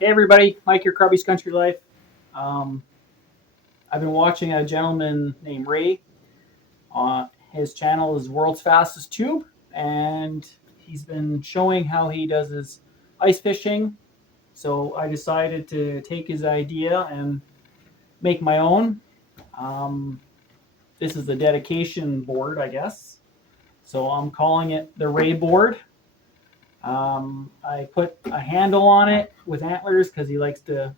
Hey everybody, Mike here, Krubby's Country Life. Um, I've been watching a gentleman named Ray. His channel is World's Fastest Tube, and he's been showing how he does his ice fishing. So I decided to take his idea and make my own. Um, this is the dedication board, I guess. So I'm calling it the Ray board. I put a handle on it with antlers because he likes to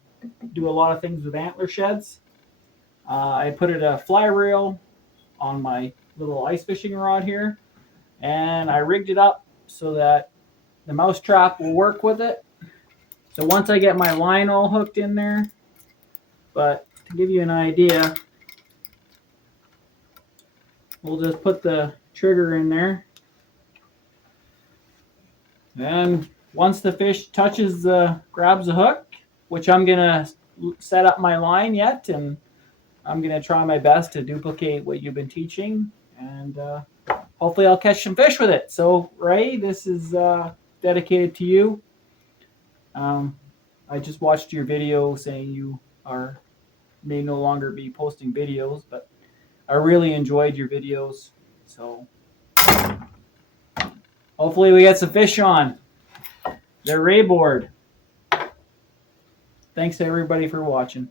do a lot of things with antler sheds. I put a fly rail on my little ice fishing rod here, and I rigged it up so that the mouse trap will work with it. So once I get my line all hooked in there, but to give you an idea, we'll just put the trigger in there. And once the fish touches grabs the hook, which I'm gonna set up my line yet, and I'm gonna try my best to duplicate what you've been teaching, and hopefully I'll catch some fish with it. So Ray, this is dedicated to you. I just watched your video saying you may no longer be posting videos, but I really enjoyed your videos. So hopefully we get some fish on. They're Ray board. Thanks to everybody for watching.